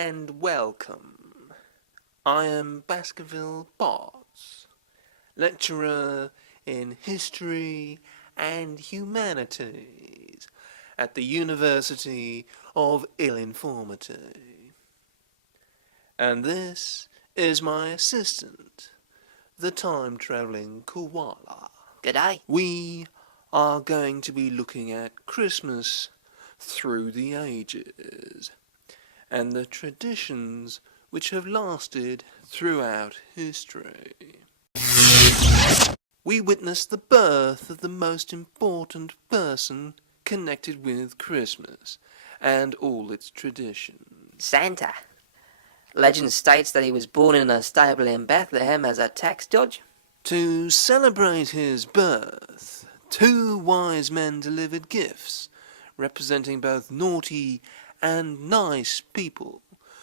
and welcome. I am Baskerville Potts, lecturer in History and Humanities at the University of Illinois. And this is my assistant, the Time Travelling Koala. G'day. We are going to be looking at Christmas through the ages and the traditions which have lasted throughout history. We witness the birth of the most important person connected with Christmas and all its traditions. Santa. Legend states that he was born in a stable in Bethlehem as a tax dodge. To celebrate his birth, 2 wise men delivered gifts representing both naughty and nice people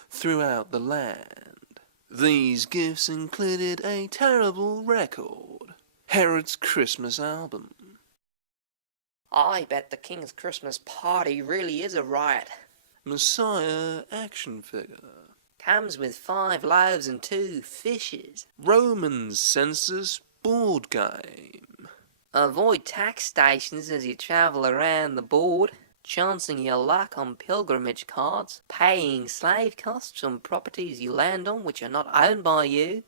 throughout the land. These gifts included a terrible record, Herod's Christmas album. I bet the King's Christmas party really is a riot. Messiah action figure. Comes with 5 loaves and 2 fishes. Roman census board game. Avoid tax stations as you travel around the board. Chancing your luck on pilgrimage cards, paying slave costs on properties you land on which are not owned by you,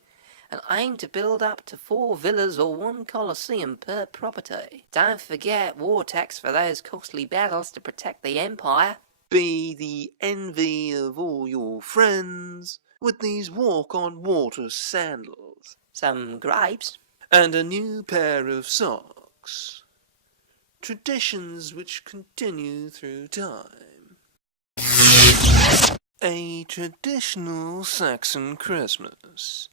and aim to build up to 4 villas or 1 coliseum per property. Don't forget war tax for those costly battles to protect the empire. Be the envy of all your friends with these walk-on-water sandals. Some grapes. And a new pair of socks. Traditions which continue through time. A traditional Saxon Christmas,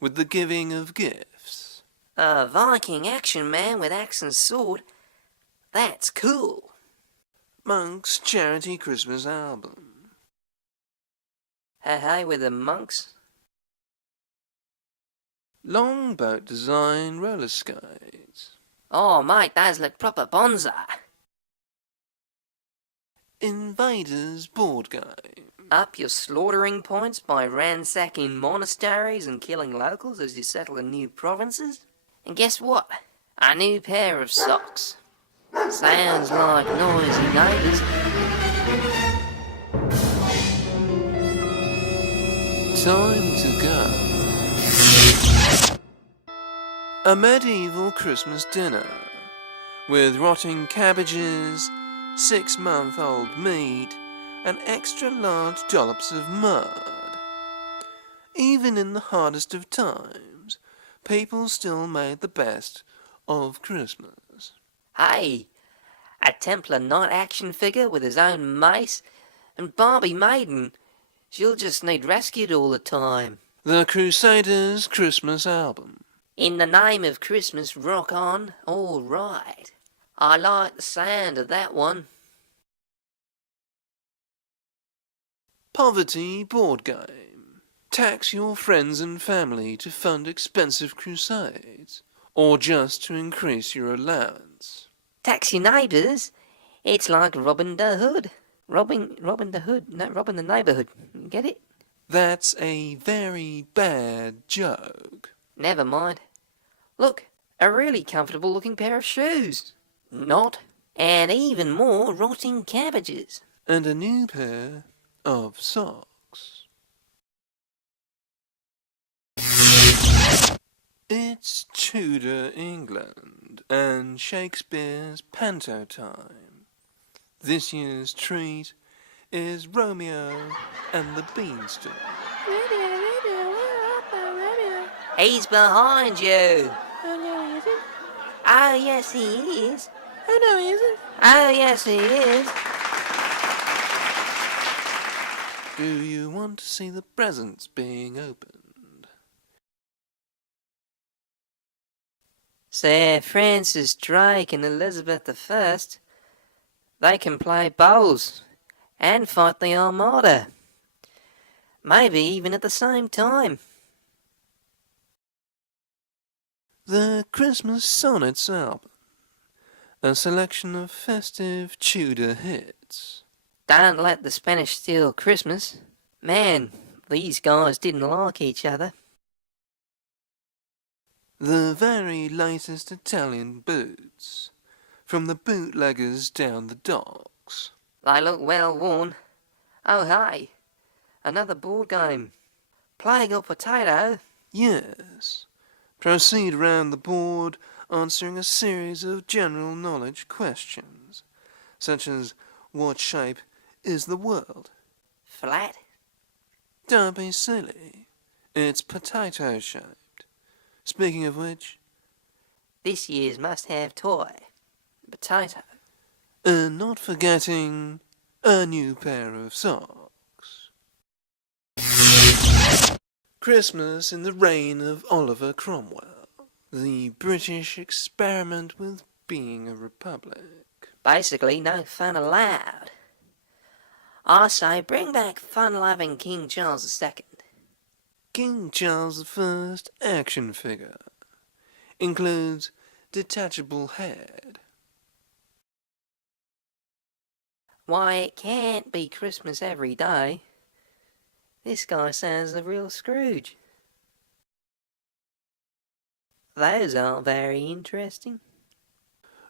with the giving of gifts. A Viking action man with axe and sword. That's cool. Monk's charity Christmas album. Hey with the monks. Longboat design roller skates. Oh mate, those look proper bonsai. Invaders board game. Up your slaughtering points by ransacking monasteries and killing locals as you settle in new provinces. And guess what? A new pair of socks. Sounds like noisy neighbours. Time to go. A medieval Christmas dinner with rotting cabbages, 6-month-old meat, and extra large dollops of mud. Even in the hardest of times, people still made the best of Christmas. Hey, a Templar knight action figure with his own mace, and Barbie Maiden. She'll just need rescued all the time. The Crusaders' Christmas album. In the name of Christmas, rock on, all right. I like the sound of that one. Poverty board game. Tax your friends and family to fund expensive crusades, or just to increase your allowance. Tax your neighbours. It's like Robin the Hood. Robbing the neighbourhood. Get it? That's a very bad joke. Never mind. Look, a really comfortable looking pair of shoes. Not. And even more rotting cabbages. And a new pair of socks. It's Tudor England and Shakespeare's Panto time. This year's treat is Romeo and the Beanstalk. He's behind you. Oh, no, he isn't. Oh, yes, he is. Oh, no, he isn't. Oh, yes, he is. Do you want to see the presents being opened? Sir Francis Drake and Elizabeth I. They can play bowls and fight the Armada. Maybe even at the same time. The Christmas Sonnets album. A selection of festive Tudor hits. Don't let the Spanish steal Christmas. Man, these guys didn't like each other. The very latest Italian boots, from the bootleggers down the docks. They look well worn. Oh hey, another board game. Playing a potato? Yes. Proceed around the board answering a series of general knowledge questions, such as what shape is the world? Flat? Don't be silly. It's potato shaped. Speaking of which, This year's must-have toy. Potato. and not forgetting a new pair of socks. Christmas in the reign of Oliver Cromwell. The British experiment with being a republic. Basically, no fun allowed. I say bring back fun-loving King Charles II. King Charles I action figure. Includes detachable head. Why, it can't be Christmas every day. This guy sounds the real Scrooge. Those aren't very interesting.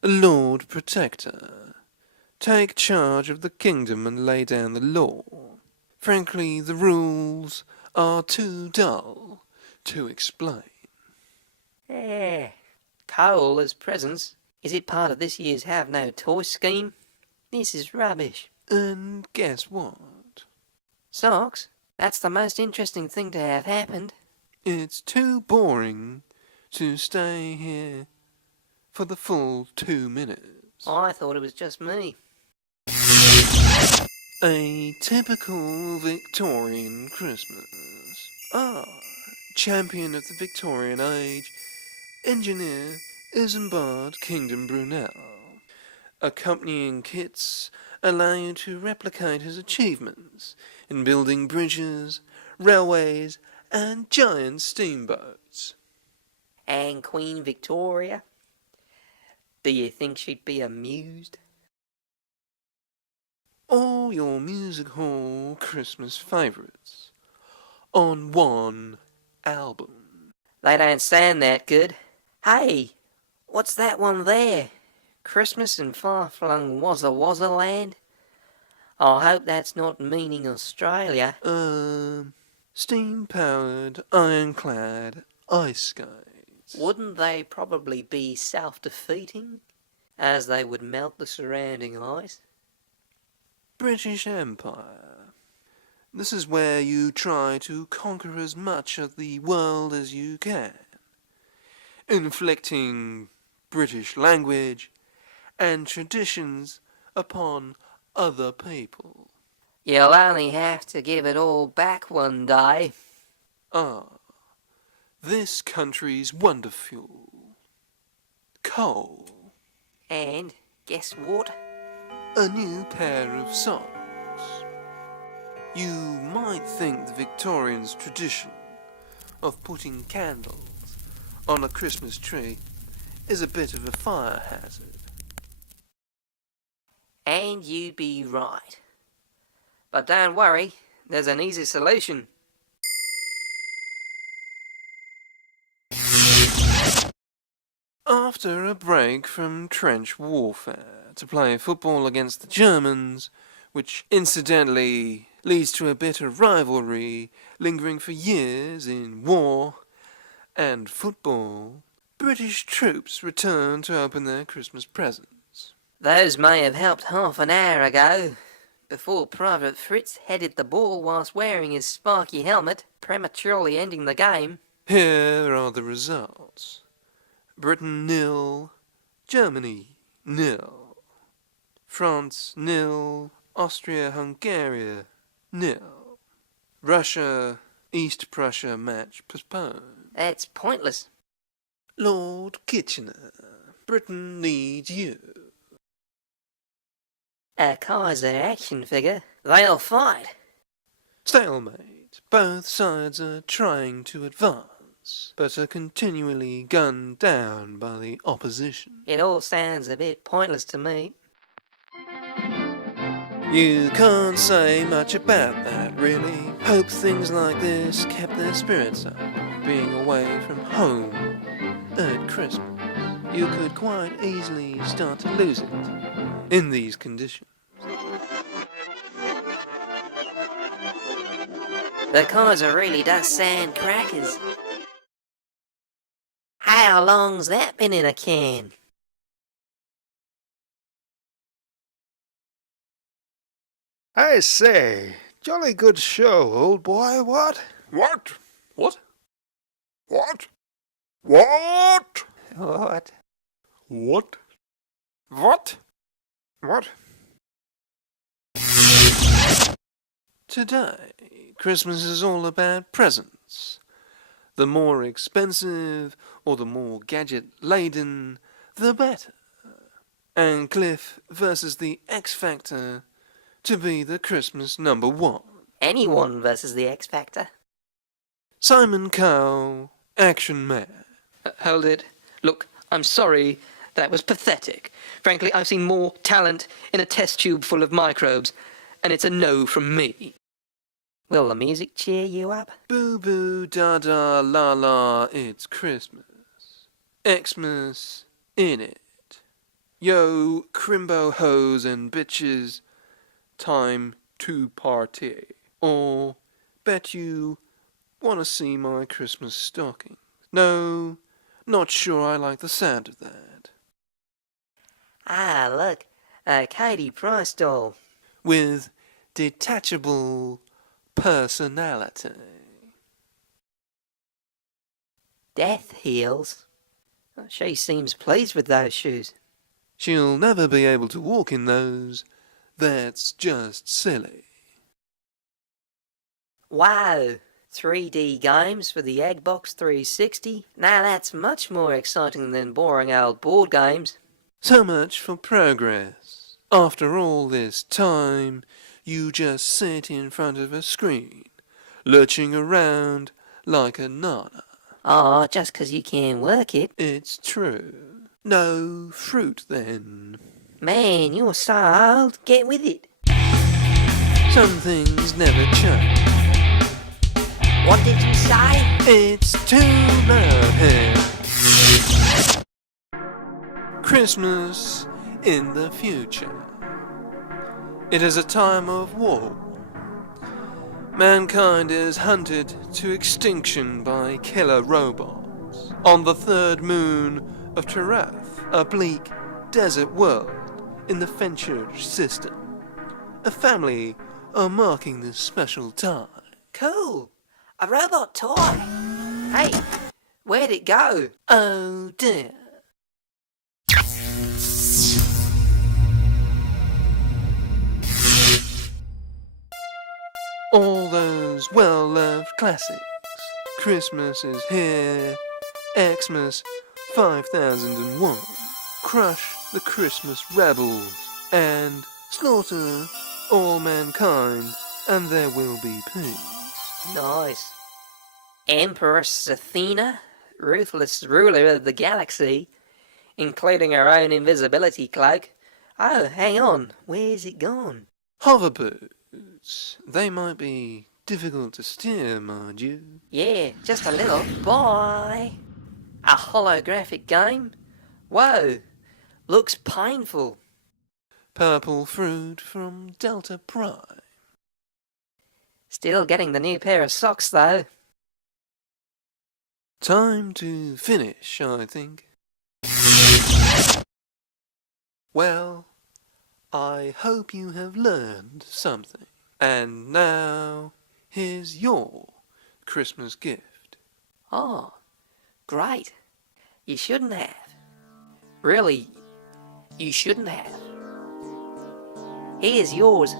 Lord Protector. Take charge of the kingdom and lay down the law. Frankly, the rules are too dull to explain. Coal as presents. Is it part of this year's Have No Toy scheme? This is rubbish. And guess what? Socks? That's the most interesting thing to have happened. It's too boring to stay here for the full 2 minutes. I thought it was just me. A typical Victorian Christmas. Champion of the Victorian age, engineer Isambard Kingdom Brunel. Accompanying kits allow you to replicate his achievements in building bridges, railways, and giant steamboats. And Queen Victoria? Do you think she'd be amused? All your music hall Christmas favourites on one album. They don't sound that good. Hey, what's that one there? Christmas in far-flung Wazza Wazza land? I hope that's not meaning Australia. Steam-powered, ironclad ice skates. Wouldn't they probably be self-defeating, as they would melt the surrounding ice? British Empire. This is where you try to conquer as much of the world as you can, inflicting British language and traditions upon other people. You'll only have to give it all back one day. This country's wonderful. Coal. And guess what? A new pair of socks. You might think the Victorians' tradition of putting candles on a Christmas tree is a bit of a fire hazard. And you'd be right. But don't worry, there's an easy solution. After a break from trench warfare to play football against the Germans, which incidentally leads to a bitter rivalry lingering for years in war and football, British troops return to open their Christmas presents. Those may have helped half an hour ago, before Private Fritz headed the ball whilst wearing his spiky helmet, prematurely ending the game. Here are the results. Britain 0, Germany 0, France 0, Austria-Hungary 0, Russia-East Prussia match postponed. That's pointless. Lord Kitchener, Britain needs you. A Kaiser action figure. They'll fight. Stalemate. Both sides are trying to advance, but are continually gunned down by the opposition. It all sounds a bit pointless to me. You can't say much about that, really. Hope things like this kept their spirits up. Being away from home at Christmas, you could quite easily start to lose it in these conditions. The causer really does sound crackers. How long's that been in a can? I say, jolly good show, old boy, what? What? What? What? What? What? What? What? What? Today, Christmas is all about presents. The more expensive or the more gadget-laden, the better. And Cliff versus the X Factor to be the Christmas number one. Anyone versus the X Factor. Simon Cowell, Action Man. Hold it. Look, I'm sorry. That was pathetic. Frankly, I've seen more talent in a test tube full of microbes, and it's a no from me. Will the music cheer you up? Boo boo da da la la, it's Christmas. Xmas in it. Yo, crimbo hoes and bitches, time to party. Or, bet you wanna see my Christmas stocking. No, not sure I like the sound of that. Ah, look, a Katie Price doll. With detachable personality. Death heels. She seems pleased with those shoes. She'll never be able to walk in those. That's just silly. Wow, 3D games for the Eggbox 360? Now that's much more exciting than boring old board games. So much for progress. After all this time, you just sit in front of a screen, lurching around like a nana. Oh, just 'cause you can work it. It's true. No fruit then. Man, you're so old. Get with it. Some things never change. What did you say? It's too loud here. Christmas in the future. It is a time of war. Mankind is hunted to extinction by killer robots. On the third moon of Tarath, a bleak desert world in the Fenchurch system. A family are marking this special time. Cool. A robot toy. Hey, where'd it go? Oh dear. All those well-loved classics. Christmas is here. Xmas 5001. Crush the Christmas rebels. And slaughter all mankind, and there will be peace. Nice. Empress Athena, ruthless ruler of the galaxy, including her own invisibility cloak. Oh, hang on. Where's it gone? Hoverbirds. They might be difficult to steer, mind you. Yeah, just a little. Bye. A holographic game? Whoa. Looks painful. Purple fruit from Delta Prime. Still getting the new pair of socks, though. Time to finish, I think. Well, I hope you have learned something. And now, here's your Christmas gift. Oh, great. You shouldn't have. Really, you shouldn't have. Here's yours.